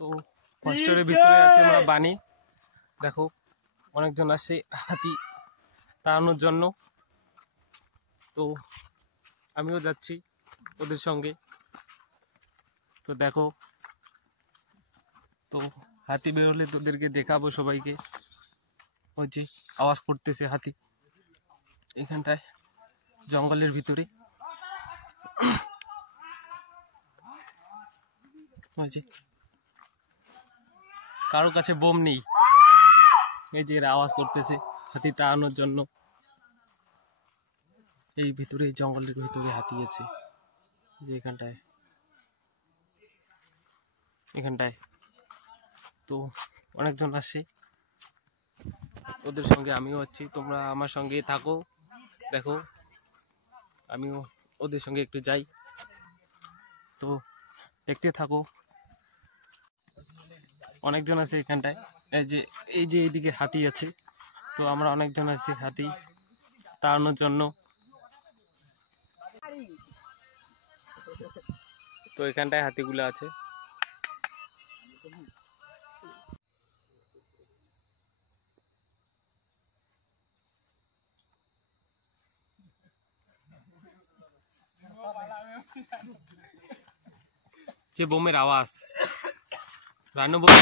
তো কষ্টের ভিতরে আছে আমরা বানি। দেখো অনেকজন আসছে হাতি তাড়ানোর জন্য, তো আমিও যাচ্ছি ওদের সঙ্গে। তো দেখো, তো হাতি বেরোলে তোদেরকে দেখাবো সবাইকে। ওই যে আওয়াজ করতেছে হাতি এখানটায় জঙ্গলের ভিতরে। কারো কাছে বোম নেই, এই যে এরা আওয়াজ করতেছে হাতি তাড়ানোর জন্য। এই ভিতরে জঙ্গলের ভিতরে হাতি আছে, যে এখানটায় তো অনেকজন আসছে, ওদের সঙ্গে আমিও আছি। তোমরা আমার সঙ্গে থাকো, দেখো আমিও ওদের সঙ্গে একটু যাই, তো দেখতে থাকো। অনেকজন আছে এখানটায়, এই যে এইদিকে হাতি আছে, তো আমরা অনেকজন আছি হাতি তাড়ানোর জন্য। তো এখানটায় হাতিগুলো আছে। যে বোমের আওয়াজ, রানু বোম।